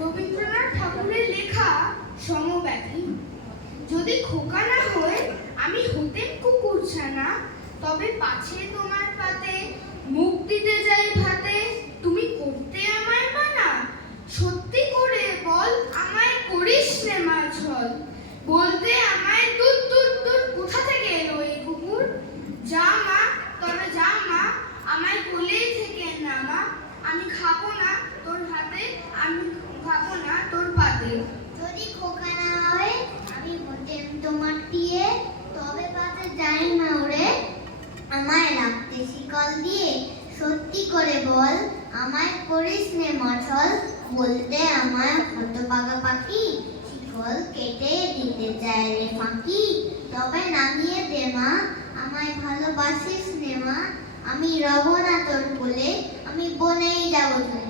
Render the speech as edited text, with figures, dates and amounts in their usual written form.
রবীন্দ্রনাথ ঠাকুরের লেখা সমব্যথী। যদি খোকা না হয়ে আমি হতেম কুকুরছানা, তবে পাছে তোমার পাতে মুখ দিতে যাই ভাতে, তুমি করতে আমায় মানা? সত্যি করে বল, আমায় করিস নে মা ছল। বলতে আমায় দূর দূর দূর কোথা থেকে এলো এই কুকুর? যা মা, তবে যা মা, আমায় কোলেই থেকে নামা। আমি খাবো না তোর হাতে, আমি খাবো না তোর পাতে। যদি খোকা না হয় আমি হতেম তোমার টিয়ে, তবে পাতে যাই না ওরে আমায় রাখতে শিকল দিয়ে। সত্যি করে বল, আমায় করিস নে মছল। বলতে আমায় হতভাগা পাখি, শিকল কেটে দিতে চায় রে ফাঁকি। তবে নামিয়ে দে মা, আমায় ভালোবাসিস নে মা। আমি রব না তোর কোলে, আমি বনেই যাবো চলে।